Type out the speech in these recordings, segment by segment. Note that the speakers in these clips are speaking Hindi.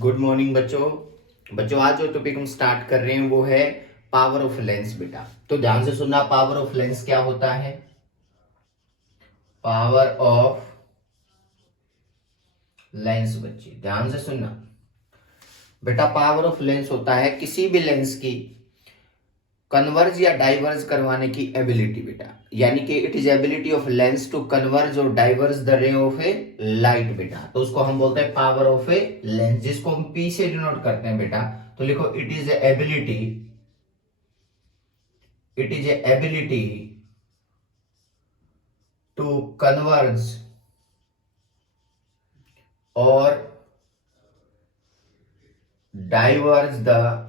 गुड मॉर्निंग बच्चों आज जो टॉपिक हम स्टार्ट कर रहे हैं वो है पावर ऑफ लेंस बेटा। तो ध्यान से सुनना, पावर ऑफ लेंस क्या होता है। पावर ऑफ लेंस बच्चे ध्यान से सुनना बेटा। पावर ऑफ लेंस होता है किसी भी लेंस की कन्वर्ज या डाइवर्ज करवाने की एबिलिटी बेटा, यानी कि it is ability of lens to converge और diverge the ray of a light बेटा। तो उसको हम बोलते हैं पावर ऑफ ए लेंस, जिसको हम पी से डिनोट करते हैं बेटा। तो लिखो it is ability, it is ability to converge और diverge the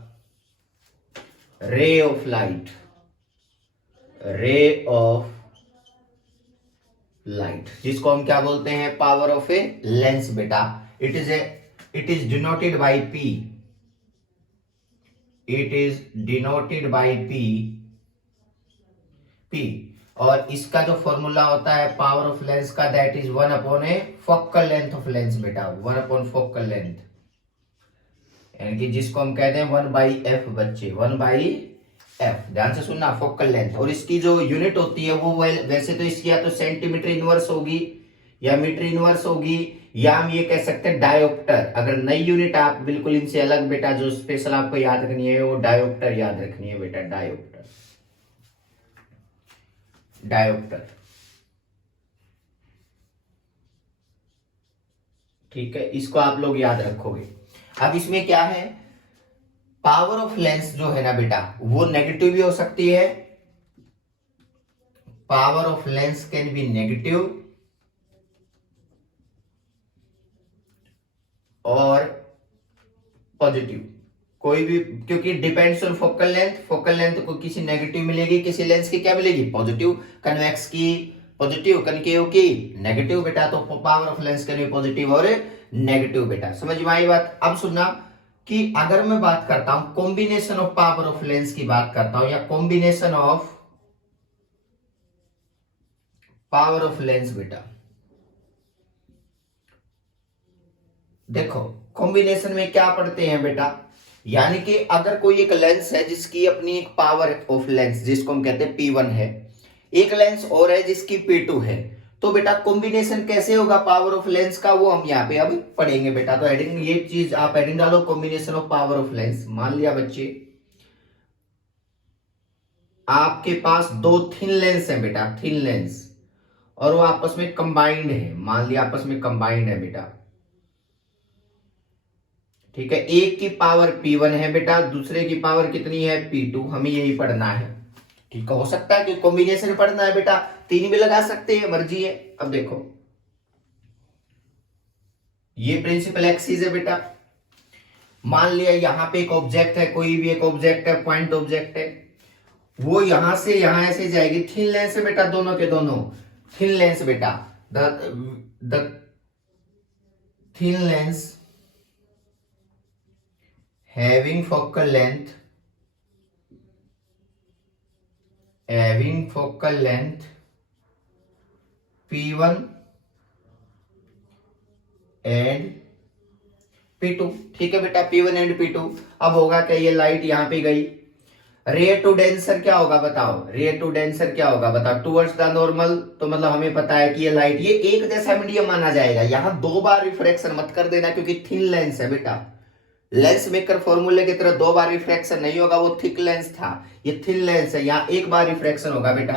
ray of light, ray of light, जिसको हम क्या बोलते हैं, पावर ऑफ ए लेंस बेटा। It is denoted by P, it is denoted by P, P. और इसका जो फॉर्मूला होता है पावर ऑफ लेंस का, that is 1 upon a focal length of lens बेटा, 1 अपॉन फोकल लेंथ, यानी कि जिसको हम कहते हैं 1/f बच्चे, 1/f। ध्यान से सुनना, फोकल लेंथ। और इसकी जो यूनिट होती है वो वैसे तो इसकी या तो सेंटीमीटर इनवर्स होगी या मीटर इनवर्स होगी, या हम ये कह सकते हैं डायोप्टर। अगर नई यूनिट आप बिल्कुल इनसे अलग बेटा जो स्पेशल आपको याद रखनी है वो डायोप्टर याद रखनी है बेटा, डायोप्टर, डायोप्टर। ठीक है, इसको आप लोग याद रखोगे। अब इसमें क्या है, पावर ऑफ लेंस जो है ना बेटा वो नेगेटिव भी हो सकती है। Power of lens can be negative और पॉजिटिव, कोई भी, क्योंकि depends on focal length. Focal length को किसी नेगेटिव मिलेगी, किसी लेंस की क्या मिलेगी, पॉजिटिव। कन्वेक्स की पॉजिटिव, कनकेव की नेगेटिव बेटा। तो power of lens can be positive और नेगेटिव बेटा। समझ में आई बात। अब सुनना कि अगर मैं बात करता हूं combination of power of lens की बात करता हूं, या combination of power of lens बेटा, देखो कॉम्बिनेशन में क्या पढ़ते हैं बेटा, यानी कि अगर कोई एक लेंस है जिसकी अपनी एक पावर ऑफ लेंस जिसको हम कहते हैं P1 है, एक लेंस और है जिसकी P2 है, तो बेटा कॉम्बिनेशन कैसे होगा पावर ऑफ लेंस का वो हम यहाँ पे अब पढ़ेंगे बेटा। तो हेडिंग, ये चीज आप हेडिंग डालो, combination of power of lens. मान लिया बच्चे आपके पास दो थिन लेंस है बेटा, थिन लेंस, और वो आपस में कंबाइंड है। मान लिया आपस में कंबाइंड है बेटा, ठीक है। एक की पावर P1 है बेटा, दूसरे की पावर कितनी है, P2। हमें यही पढ़ना है, ठीक है। हो सकता है कि कॉम्बिनेशन पढ़ना है बेटा, तीन भी लगा सकते हैं, मर्जी है। अब देखो ये प्रिंसिपल एक्सिस है बेटा। मान लिया यहां पे एक ऑब्जेक्ट है, कोई भी एक ऑब्जेक्ट है, पॉइंट ऑब्जेक्ट है, वो यहां से यहां ऐसे जाएगी। थिन लेंस है बेटा, दोनों के दोनों थिन लेंस बेटा। The thin lens having focal length, P1 and P2, ठीक है बेटा, P1 एंड P2। अब होगा क्या, ये लाइट यहां पे गई, रे टू डेंसर क्या होगा बताओ, रे टू डेंसर क्या होगा बताओ, टुवर्ड्स द नॉर्मल। तो मतलब हमें पता है कि ये लाइट, ये एक जैसा मीडियम माना जाएगा। यहां दो बार रिफ्रैक्शन मत कर देना, क्योंकि थिन लेंस है बेटा। लेंस मेकर फॉर्मूले की तरह दो बार रिफ्रैक्शन नहीं होगा, वो थिक लेंस था, ये थिन लेंस है, यहां एक बार रिफ्रैक्शन होगा बेटा,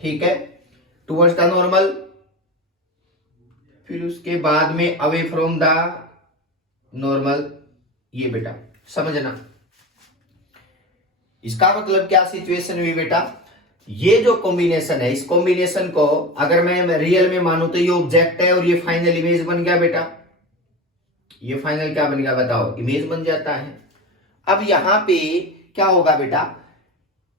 ठीक है, टुवर्ड्स द नॉर्मल। फिर उसके बाद में अवे फ्रॉम द नॉर्मल, ये बेटा समझना। इसका मतलब क्या सिचुएशन हुई बेटा, ये जो कॉम्बिनेशन है, इस कॉम्बिनेशन को अगर मैं रियल में मानूं तो ये ऑब्जेक्ट है और ये फाइनल इमेज बन गया बेटा। ये फाइनल क्या बन गया बताओ, इमेज बन जाता है। अब यहां पे क्या होगा बेटा,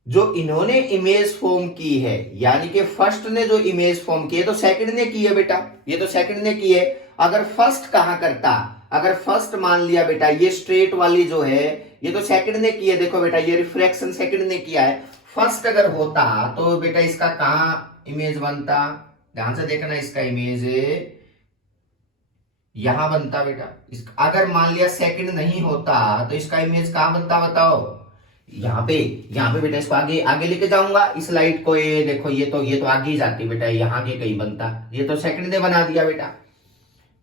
जो इन्होंने इमेज फॉर्म की है, यानी कि फर्स्ट ने जो इमेज फॉर्म की है तो सेकंड ने की है बेटा, ये तो सेकंड ने की है। अगर फर्स्ट कहां करता, अगर फर्स्ट मान लिया बेटा ये स्ट्रेट वाली जो है ये तो सेकंड ने की है, देखो बेटा ये रिफ्रैक्शन सेकंड ने किया है। फर्स्ट अगर होता तो बेटा इसका कहां इमेज बनता, ध्यान से देखना, इसका इमेज यहां बनता बेटा। अगर मान लिया सेकंड नहीं होता तो इसका इमेज कहां बनता बताओ, यहाँ पे। यहाँ पे बेटा इसको आगे आगे लेके जाऊंगा इस लाइट को, ये देखो ये तो आगे ही जाती बेटा, यहाँ के कहीं बनता, ये तो सेकंड ने बना दिया बेटा।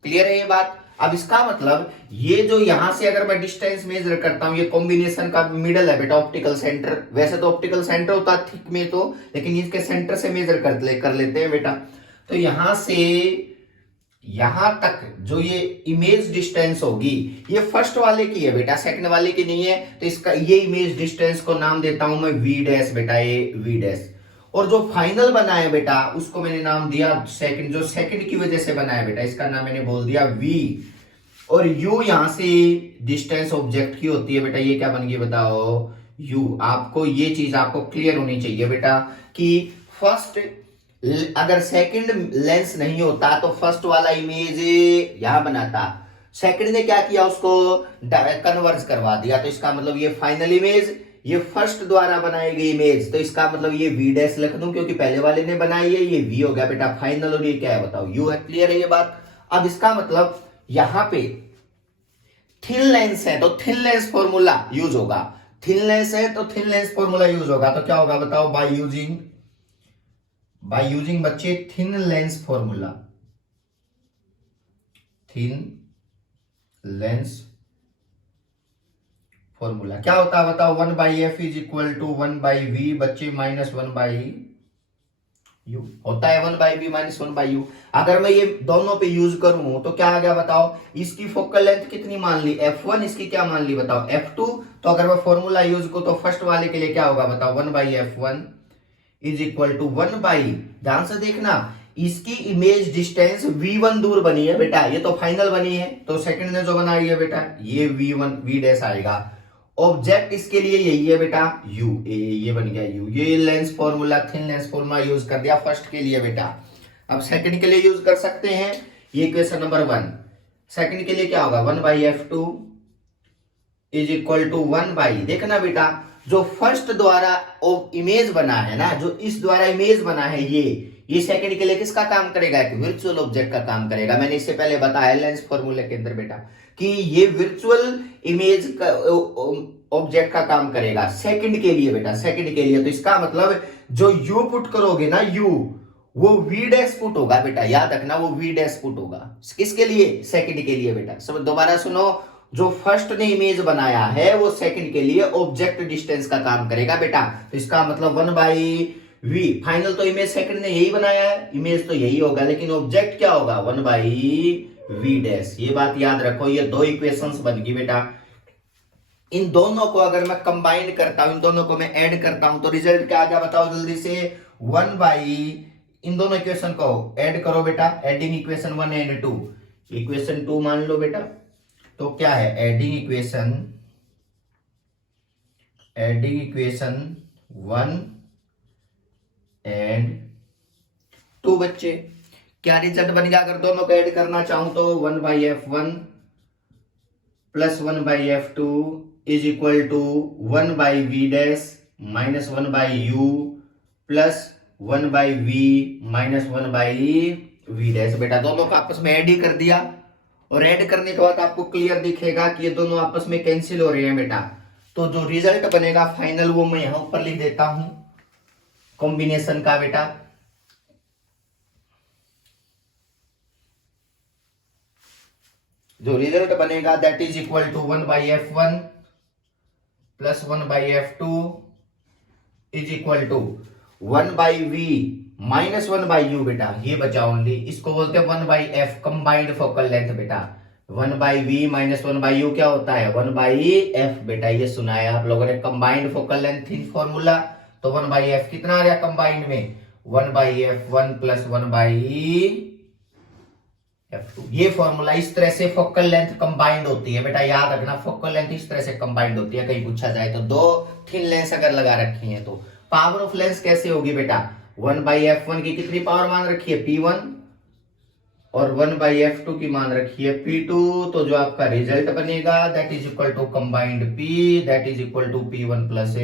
क्लियर है ये बात। अब इसका मतलब ये जो यहां से अगर मैं डिस्टेंस मेजर करता हूं, ये कॉम्बिनेशन का मिडल है बेटा, ऑप्टिकल सेंटर। वैसे तो ऑप्टिकल सेंटर होता है थिक में तो, लेकिन इसके सेंटर से मेजर कर लेते हैं बेटा। तो यहां से यहां तक जो ये इमेज डिस्टेंस होगी, ये फर्स्ट वाले की है बेटा, सेकंड वाले की नहीं है। तो इसका ये इमेज डिस्टेंस को नाम देता हूं मैं वी डैश बेटा, ये वी डैश। और जो फाइनल बना है बेटा उसको मैंने नाम दिया सेकंड, जो सेकंड की वजह से बना है बेटा, इसका नाम मैंने बोल दिया वी। और यू यहां से डिस्टेंस ऑब्जेक्ट की होती है बेटा, ये क्या बन गई बताओ, यू। आपको ये चीज आपको क्लियर होनी चाहिए बेटा कि फर्स्ट अगर सेकंड लेंस नहीं होता तो फर्स्ट वाला इमेज यहां बनाता, सेकंड ने क्या किया उसको कन्वर्ज करवा दिया, तो इसका मतलब ये फाइनल इमेज, ये फर्स्ट द्वारा बनाई गई इमेज, तो इसका मतलब ये वी डैश लिख दूं क्योंकि पहले वाले ने बनाई है, ये वी हो गया बेटा फाइनल, और ये क्या है बताओ यू है। क्लियर है ये बात। अब इसका मतलब यहां पे थिन लेंस है तो थिन लेंस फॉर्मूला यूज होगा, थिन लेंस है तो थिन लेंस फॉर्मूला यूज होगा, तो क्या होगा बताओ, बाय यूजिंग बच्चे thin lens formula, thin lens formula क्या होता है बताओ, 1/f is equal to 1/v बच्चे माइनस 1/u होता है, 1/v माइनस 1/u। अगर मैं ये दोनों पे यूज करूं तो क्या आ गया बताओ, इसकी फोकल लेंथ कितनी मान ली f1, इसकी क्या मान ली बताओ f2। तो अगर मैं फॉर्मूला यूज करूं तो फर्स्ट वाले के लिए क्या होगा बताओ, 1/f1 इज इक्वल टू 1/, ध्यान से देखना, इसकी इमेज डिस्टेंस v1 दूर बनी है बेटा, ये तो फाइनल बनी है, तो सेकंड ने जो बनाई है बेटा ये v1 v डैश आएगा। ऑब्जेक्ट इसके लिए यही है बेटा u, ये बन गया u। ये lens formula thin lens formula use कर दिया फर्स्ट के लिए बेटा। अब सेकंड के लिए यूज कर सकते हैं, ये क्वेश्चन नंबर 1। सेकंड के लिए क्या होगा, 1/f2 इज इक्वल टू 1/, देखना बेटा जो फर्स्ट द्वारा इमेज बना है ना, जो इस द्वारा इमेज बना है ये सेकंड के लिए किसका काम करेगा, एक वर्चुअल ऑब्जेक्ट का काम करेगा। मैंने इससे पहले बताया लेंस फॉर्मूले के अंदर बेटा कि ये वर्चुअल इमेज का ऑब्जेक्ट का काम करेगा सेकंड के लिए बेटा, सेकंड के लिए। तो इसका मतलब जो यू पुट करोगे ना यू, वो वी डैश पुट होगा बेटा, याद रखना वो वी डैश पुट होगा किसके लिए, सेकंड के लिए बेटा। सब दोबारा सुनो, जो फर्स्ट ने इमेज बनाया है वो सेकंड के लिए ऑब्जेक्ट डिस्टेंस का काम करेगा बेटा। तो इसका मतलब 1/v, फाइनल तो इमेज सेकंड ने यही बनाया है, इमेज तो यही होगा, लेकिन ऑब्जेक्ट क्या होगा 1/v डैश। ये बात याद रखो, ये दो इक्वेशंस बन गई बेटा। इन दोनों को अगर मैं कंबाइन करता हूं, इन दोनों को मैं ऐड करता हूं तो रिजल्ट क्या आ गया बताओ जल्दी से, 1/, इन दोनों इक्वेशन को ऐड करो बेटा, एडिंग इक्वेशन 1 एंड 2, इक्वेशन 2 मान लो बेटा। तो क्या है, एडिंग इक्वेशन 1 एंड 2 बच्चे, क्या रिजल्ट बन गया अगर दोनों को ऐड करना चाहूं तो 1/f1 plus 1/f2 is equal to 1/v dash minus 1/u plus 1/v minus 1/v dash. बेटा दोनों को आपस में ऐड ही कर दिया, और ऐड करने के बाद आपको क्लियर दिखेगा कि ये दोनों आपस में कैंसिल हो रहे हैं बेटा। तो जो रिजल्ट बनेगा फाइनल वो मैं यहां ऊपर लिख देता हूं कॉम्बिनेशन का बेटा। जो रिजल्ट बनेगा that is equal to 1/f1 plus 1/f2 is equal to 1/v minus 1/u बेटा, ये बचा ओनली, इसको बोलते हैं 1/f कंबाइंड फोकल लेंथ बेटा। 1/v माइनस 1/u क्या होता है 1/f बेटा, ये सुना है आप लोगों ने, combined focal length thin formula. तो 1/f कितना आ गया कंबाइंड में, 1/f1 प्लस 1/f2। ये फॉर्मूला, इस तरह से फोकल लेंथ कंबाइंड होती है बेटा, याद रखना फोकल लेंथ इस तरह से कंबाइंड होती है। कहीं पूछा जाए तो दो थिन लेंस अगर लगा रखी है तो पावर ऑफ लेंस कैसे होगी बेटा, 1/f1 की कितनी पावर मान रखी है P1 और 1/f2 की मान रखी है P2। तो जो आपका रिजल्ट बनेगा that is equal to combined P, that is equal to P1 plus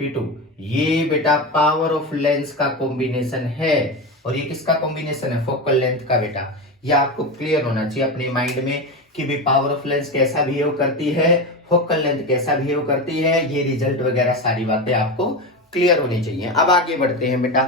P2। ये बेटा पावर ऑफ लेंस का कॉम्बिनेशन है, और ये किसका कॉम्बिनेशन है, फोकल लेंथ का बेटा। ये आपको क्लियर होना चाहिए अपने माइंड में कि भी पावर ऑफ लेंस कैसा बिहेव करती है, फोकल लेंथ कैसा बिहेव करती है, ये रिजल्ट वगैरह सारी बातें आपको क्लियर होनी चाहिए। अब आगे बढ़ते हैं बेटा।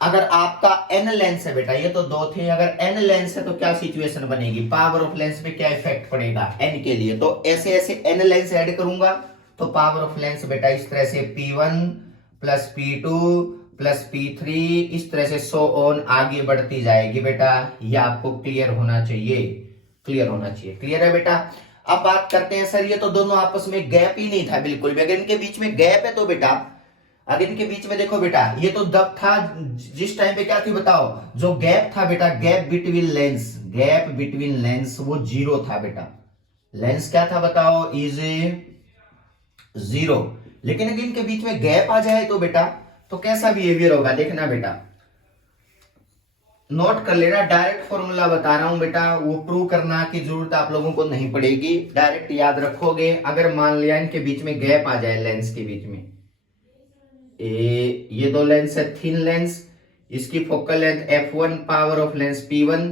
अगर आपका एन लेंस है बेटा, ये तो दो थे, अगर एन लेंस है तो क्या सिचुएशन बनेगी, पावर ऑफ लेंस पे क्या इफेक्ट पड़ेगा एन के लिए। तो ऐसे ऐसे एन लेंस ऐड करूंगा तो पावर ऑफ लेंस बेटा इस तरह से P1 plus P2 plus P3 इस तरह से सो ऑन आगे बढ़ती जाएगी बेटा। ये आपको क्लियर होना चाहिए, क्लियर होना चाहिए। क्लियर है बेटा। अब बात करते हैं सर ये तो दोनों आपस में गैप ही नहीं था बिल्कुल भी, अगर इनके बीच में गैप है तो बेटा, अगर इनके बीच में देखो बेटा ये तो दब था जिस टाइम पे क्या थी बताओ, जो गैप था बेटा, gap between lens, gap between lens वो जीरो था बेटा। लेंस क्या था बताओ, इज जीरो। लेकिन अगर इनके बीच में गैप आ जाए तो बेटा तो कैसा बिहेवियर होगा देखना बेटा, नोट कर लेना। डायरेक्ट फॉर्मूला बता रहा हूं बेटा, वो प्रूव करना की जरूरत आप लोगों को नहीं पड़ेगी, डायरेक्ट याद रखोगे। अगर मान लिया इनके बीच में गैप आ जाए, लेंस के बीच में ये दो लेंस है, थिन लेंस, इसकी focal length f1 power of lens p1,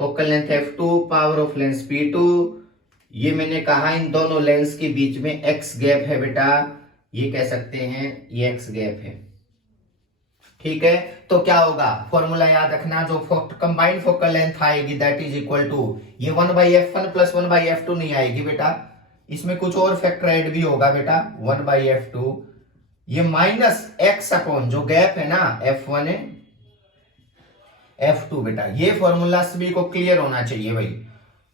focal length f2 power of lens p2। ये मैंने कहा इन दोनों लेंस के बीच में x गैप है बेटा, ये कह सकते हैं ये x गैप है। ठीक है, तो क्या होगा, फॉर्मूला याद रखना, जो कंबाइंड फोकल लेंथ आएगी दैट इज इक्वल टू ये 1/f1 प्लस 1/f2 नहीं आएगी बेटा, इसमें कुछ और फैक्टर ऐड भी होगा बेटा, 1/f2 ये माइनस एक्स अपॉन जो गैप है ना f1 है f2 बेटा। ये फॉर्मूला सभी को क्लियर होना चाहिए भाई।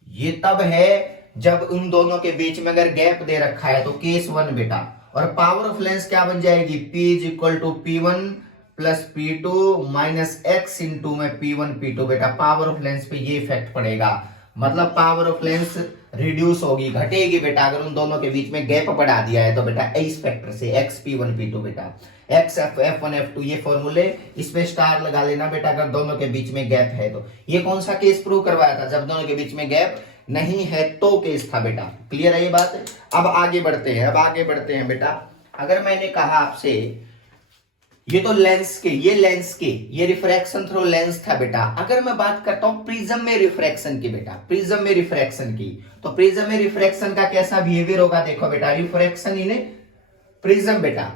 ये तब है जब उन दोनों के बीच में अगर गैप दे रखा है तो केस 1 बेटा, और पावर ऑफ लेंस क्या बन जाएगी, P is equal to P1 plus P2 minus x into में P1 P2 बेटा। पावर ऑफ लेंस पे ये इफेक्ट पड़ेगा, मतलब पावर ऑफ लेंस रिड्यूस होगी, घटेगी बेटा अगर उन दोनों के बीच में गैप बढ़ा दिया है तो बेटा इस फैक्टर से x P1 P2 बेटा, x F1 F2 ये फॉर्मूले, इस पे स्टार लगा लेना बेटा अगर दोनों के बीच में गैप है तो। ये कौन सा केस प्रूव करवाया था, जब दोनों के बीच में गैप नहीं है तो केस था बेटा। क्लियर है ये बात। अब आगे बढ़ते हैं, अब आगे बढ़ते हैं बेटा। अगर मैंने कहा आपसे ये तो लेंस के, ये लेंस के, ये रिफ्रैक्शन थ्रू लेंस था बेटा। अगर मैं बात करता हूं प्रिज्म में रिफ्रैक्शन की बेटा, प्रिज्म में रिफ्रैक्शन की, तो प्रिज्म में रिफ्रैक्शन का कैसा बिहेवियर होगा देखो बेटा, रिफ्रैक्शन इन प्रिज्म बेटा,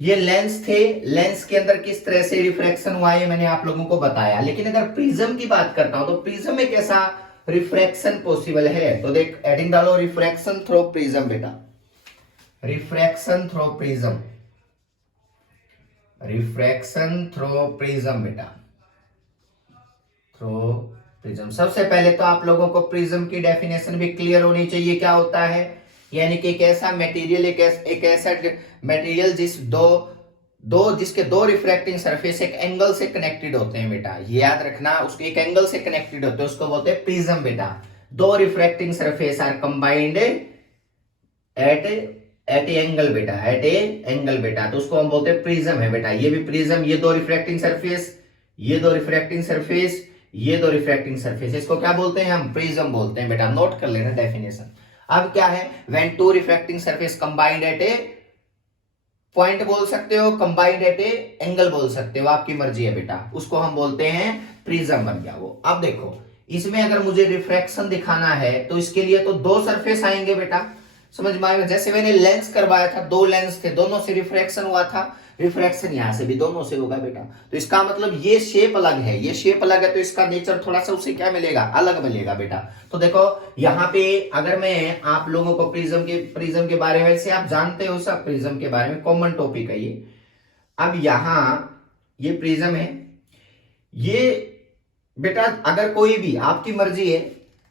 ये लेंस थे, लेंस के अंदर किस तरह से रिफ्रैक्शन हुआ है मैंने आप लोगों को बताया। लेकिन अगर प्रिज्म की बात करता हूं तो प्रिज्म में कैसा रिफ्रैक्शन पॉसिबल है, तो देख एडिंग डालो, रिफ्रैक्शन थ्रू प्रिज्म बेटा, refraction through prism, refraction through prism बेटा, थ्रू प्रिज्म। सबसे पहले तो आप लोगों को प्रिज्म की डेफिनेशन भी क्लियर होनी चाहिए, क्या होता है, यानी कि एक ऐसा मटेरियल, एक ऐसा मटेरियल जिसके दो रिफ्रैक्टिंग सरफेस एक एंगल से कनेक्टेड होते हैं बेटा, ये याद रखना, उसके एक एंगल से कनेक्टेड होते हैं, उसको बोलते हैं प्रिज्म बेटा। दो refracting surface are combined at angle बेटा, एट ए एंगल बेटा, तो उसको हम बोलते हैं प्रिज्म है बेटा। ये भी प्रिज्म, ये दो रिफ्रैक्टिंग सरफेस, ये दो रिफ्रैक्टिंग सरफेस, ये दो रिफ्रैक्टिंग सरफेस, इसको क्या बोलते हैं हम, प्रिज्म बोलते हैं बेटा। नोट कर लेना डेफिनेशन। अब क्या है, when two refracting surface combined at a point बोल सकते हो, कंबाइंड एट ए एंगल बोल सकते हो, आपकी मर्जी है बेटा, उसको हम बोलते हैं प्रिज्म बन गया वो। अब देखो इसमें अगर मुझे रिफ्रैक्शन दिखाना है तो इसके लिए तो दो सरफेस आएंगे बेटा, समझ में आएगा। जैसे मैंने लेंस करवाया था, दो लेंस थे, दोनों से रिफ्रैक्शन हुआ था, रिफ्रैक्शन यहां से भी दोनों से होगा बेटा। तो इसका मतलब ये शेप अलग है, ये शेप अलग है, तो इसका नेचर थोड़ा सा उससे क्या मिलेगा, अलग मिलेगा बेटा। तो देखो यहाँ पे अगर मैं आप लोगों को प्रिज्म के बारे में, वैसे आप जानते हो सब प्रिज्म के बारे में, कॉमन टॉपिक है ये। अब यहाँ ये प्रिज्म है, ये बेटा अगर कोई भी, आपकी मर्जी है,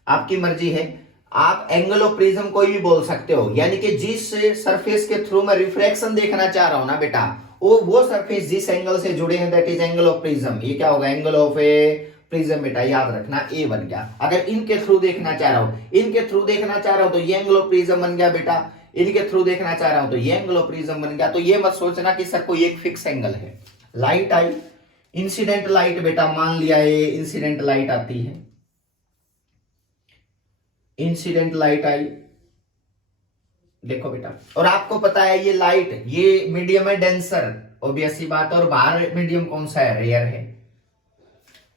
आपकी मर्जी है, आप एंगल ऑफ प्रिज्म कोई भी बोल सकते हो, यानी कि जिस सरफेस के थ्रू मैं रिफ्रैक्शन देखना चाह रहा हूं ना बेटा, वो सरफेस जिस एंगल से जुड़े हैं that is angle of prism. ये क्या होगा, एंगल ऑफ ए प्रिज्म बेटा, याद रखना ए बन गया। अगर इनके थ्रू देखना चाह रहा हूं, इनके थ्रू देखना चाह रहा हूं तो ये एंगल ऑफ प्रिज्म बन गया बेटा, इनके थ्रू देखना चाह रहा हूं तो ये एंगल ऑफ प्रिज्म बन गया। तो ये मत सोचना कि सर कोई एक फिक्स एंगल है। लाइट आई, इंसिडेंट लाइट बेटा, मान लिया ये इंसिडेंट लाइट आती है, इंसिडेंट लाइट आई, देखो बेटा, और आपको पता है ये लाइट, ये मीडियम है डेंसर, ऑब्वियस सी बात है, और बाहर मीडियम कौन सा है, रेयर है।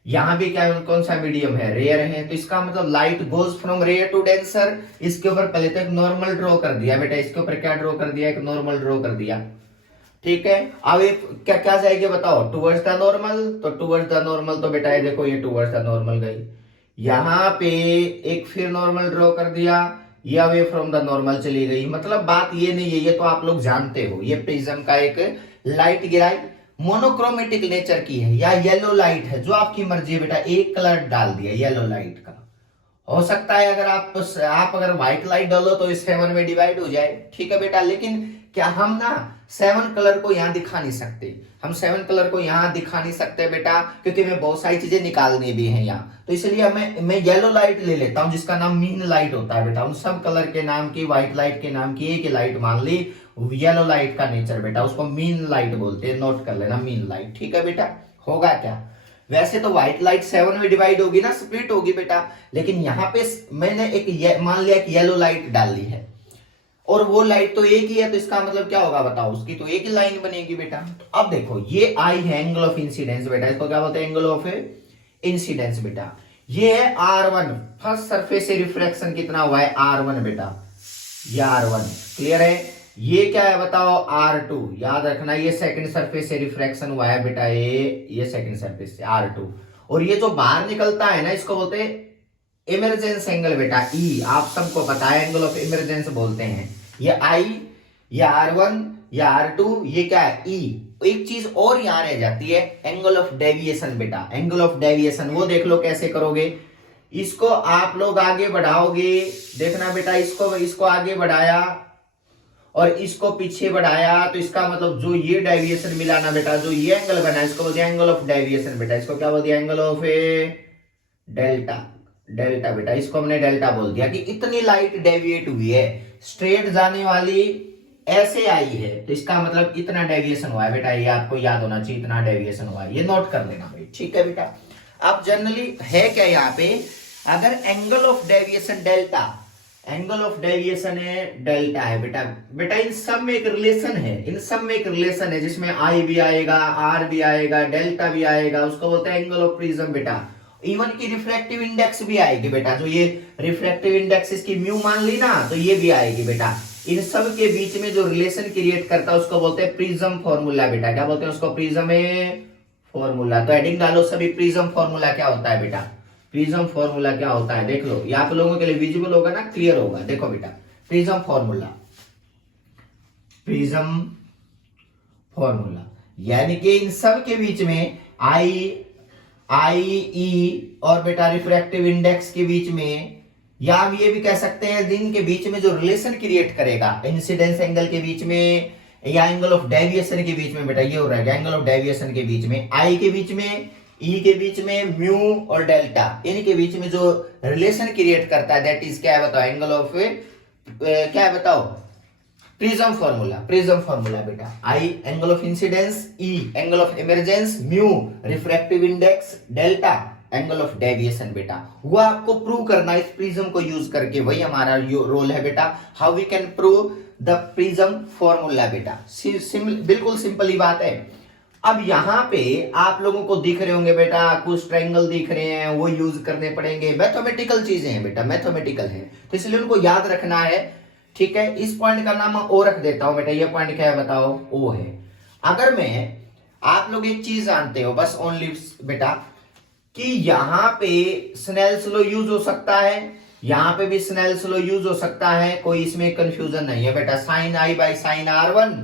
यहाँ भी क्या कौन सा मीडियम है, रेयर है, तो इसका मतलब light goes from rare to denser. इसके ऊपर पहले तो एक नॉर्मल ड्रॉ कर दिया बेटा, इसके ऊपर क्या ड्रॉ कर दिया, एक नॉर्मल ड्रॉ कर दिया, ठीक है। अब एक क्या क्या जाएगी बताओ, टुवर्ड्स द नॉर्मल, तो टुवर्ड्स द नॉर्मल तो बेटा ये देखो ये टुवर्ड्स द नॉर्मल गई, यहाँ पे एक फिर नॉर्मल ड्रॉ कर दिया, ये अवे फ्रॉम द नॉर्मल चली गई। मतलब बात ये नहीं है, ये तो आप लोग जानते हो, ये प्रिज्म का एक लाइट गिराई मोनोक्रोमेटिक नेचर की है या येलो लाइट है, जो आपकी मर्जी है बेटा, एक कलर डाल दिया येलो लाइट का। हो सकता है अगर आप अगर व्हाइट लाइट डालो तो इस 7 में डिवाइड हो जाए, ठीक है बेटा। लेकिन क्या हम ना 7 कलर को यहां दिखा नहीं सकते, हम 7 कलर को यहां दिखा नहीं सकते बेटा, क्योंकि हमें बहुत सारी चीजें निकालनी भी है यहाँ। तो इसलिए मैं येलो लाइट ले लेता हूं, जिसका नाम मीन लाइट होता है बेटा। उन सब कलर के नाम की, व्हाइट लाइट के नाम की एक ही लाइट मान ली, येलो लाइट का नेचर बेटा, उसको मीन लाइट बोलते हैं, नोट कर लेना मीन लाइट, ठीक है बेटा। होगा क्या, वैसे तो व्हाइट लाइट 7 में डिवाइड होगी ना, स्प्लिट होगी बेटा, लेकिन यहाँ पे मैंने एक मान लिया कि येलो लाइट डाल ली है, और वो लाइट तो एक ही है, तो इसका मतलब क्या होगा बताओ, उसकी तो एक ही लाइन बनेगी बेटा। तो अब देखो ये आई है एंगल ऑफ इंसिडेंस बेटा, इसको क्या बोलते हैं, एंगल ऑफ इंसिडेंस बेटा। ये है R1, फर्स्ट सरफेस से रिफ्लेक्शन कितना हुआ है, R1 बेटा, ये R1 क्लियर है। ये क्या है बताओ, R2, याद रखना ये सेकंड सरफेस से रिफ्रैक्शन हुआ है बेटा, ये सेकंड सरफेस से R2। और ये जो बाहर निकलता है ना, इसको बोलते हैं इमरजेंस एंगल बेटा, E, आप सबको पता है एंगल ऑफ इमरजेंस बोलते हैं। ये I, ये R1, ये R2, ये क्या है E। एक चीज और यहां रह जाती है, एंगल ऑफ डेविएशन बेटा, एंगल ऑफ डेविएशन वो देख लो कैसे करोगे। इसको आप लोग आगे बढ़ाओगे, देखना बेटा, इसको आगे बढ़ाया और इसको पीछे बढ़ाया, तो इसका मतलब जो ये डेविएशन मिला ना बेटा, जो ये एंगल बना, इसको बोलते हैं एंगल ऑफ डेविएशन बेटा। इसको क्या बोल दिया, एंगल ऑफ डेल्टा, डेल्टा बेटा, इसको हमने डेल्टा बोल दिया कि इतनी लाइट डेविएट हुई है, स्ट्रेट जाने वाली ऐसे आई है, तो इसका मतलब इतना डेविएशन हुआ है बेटा, ये आपको याद होना चाहिए, इतना डेविएशन हुआ है, ये नोट कर लेना भाई, ठीक है बेटा। अब जनरली है क्या यहाँ पे, अगर angle of deviation delta, angle of deviation है डेल्टा है बेटा, बेटा इन सब में एक रिलेशन है, इन सब में एक रिलेशन है, जिसमें आई भी आएगा, आर भी आएगा, डेल्टा भी आएगा, उसको बोलते हैं एंगल ऑफ प्रिज्म बेटा। इवन की रिफ्रैक्टिव इंडेक्स भी आएगी बेटा, जो ये रिफ्रैक्टिव इंडेक्स इसकी म्यू मान ली ना, तो ये भी आएगी बेटा। इन सब के बीच में जो रिलेशन क्रिएट करता है उसको बोलते हैं प्रिज्म फॉर्मूला बेटा। क्या बोलते हैं उसको, प्रिज्म फॉर्मूला। तो हेडिंग डालो सभी, प्रिज्म फॉर्मूला क्या होता है बेटा, प्रिज्म फॉर्मूला क्या होता है देख लो, ये आप लोगों के लिए विजिबल होगा ना, क्लियर होगा। देखो बेटा प्रिज्म फॉर्मूला, प्रिज्म फॉर्मूला यानी कि इन सब के बीच में आई ई और बेटा रिफ्रैक्टिव इंडेक्स के बीच में, या हम ये भी कह सकते हैं दिन के बीच में जो रिलेशन क्रिएट करेगा इंसिडेंस एंगल के बीच में या एंगल ऑफ डेविएशन के बीच में बेटा, ये हो रहा है एंगल ऑफ डेविएशन के बीच में, आई के बीच में, ई के बीच में, म्यू और डेल्टा, इनके बीच में जो रिलेशन क्रिएट करता है दैट इज क्या है बताओ, एंगल ऑफ क्या है बताओ, प्रिज्म फॉर्मूला। प्रिज्म फॉर्मूला बेटा, I angle of incidence, E angle of emergence, mu refractive index, delta angle of deviation बेटा। वो आपको प्रूव करना है इस प्रिज्म को यूज करके, वही हमारा रोल है बेटा। How we can prove the prism formula बेटा, बिल्कुल सिंपल ही बात है। अब यहाँ पे आप लोगों को दिख रहे होंगे बेटा, कुछ ट्रायंगल दिख रहे हैं, वो यूज करने पड़ेंगे, मैथमेटिकल चीजें हैं बेटा, मैथमेटिकल है, तो इसलिए उनको याद रखना है, ठीक है। इस पॉइंट का नाम ओ रख देता हूं बेटा, ये पॉइंट क्या है बताओ, ओ है। अगर मैं, आप लोग एक चीज जानते हो बस ओनली बेटा, कि यहाँ पे स्नेल्स लॉ यूज हो सकता है, यहाँ पे भी स्नेल्स लॉ यूज हो सकता है, कोई इसमें कंफ्यूजन नहीं है बेटा। Sine i by sine R1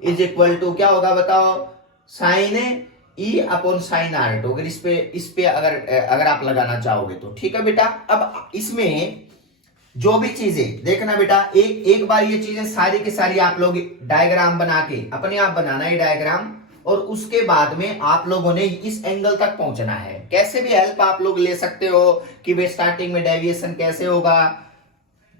is equal to क्या होगा बताओ, साइन ई अपॉन साइन R2, अगर इस पे अगर आप लगाना चाहोगे तो, ठीक है बेटा। अब इसमें जो भी चीजें देखना बेटा, एक बार ये चीजें सारी की सारी आप लोग डायग्राम बना के अपने आप बनाना है डायग्राम, और उसके बाद में आप लोगों ने इस एंगल तक पहुंचना है। कैसे भी हेल्प आप लोग ले सकते हो कि वे स्टार्टिंग में डेविएशन कैसे होगा,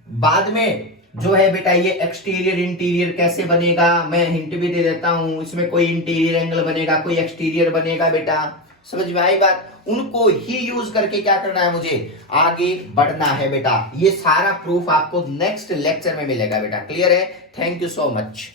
बाद में जो है बेटा ये एक्सटीरियर इंटीरियर कैसे बनेगा, मैं हिंट भी दे देता हूं, इसमें कोई इंटीरियर एंगल बनेगा, कोई एक्सटीरियर बनेगा बेटा, समझ में आई बात। उनको ही यूज करके क्या करना है, मुझे आगे बढ़ना है बेटा। ये सारा प्रूफ आपको नेक्स्ट लेक्चर में मिलेगा बेटा, क्लियर है। Thank you so much.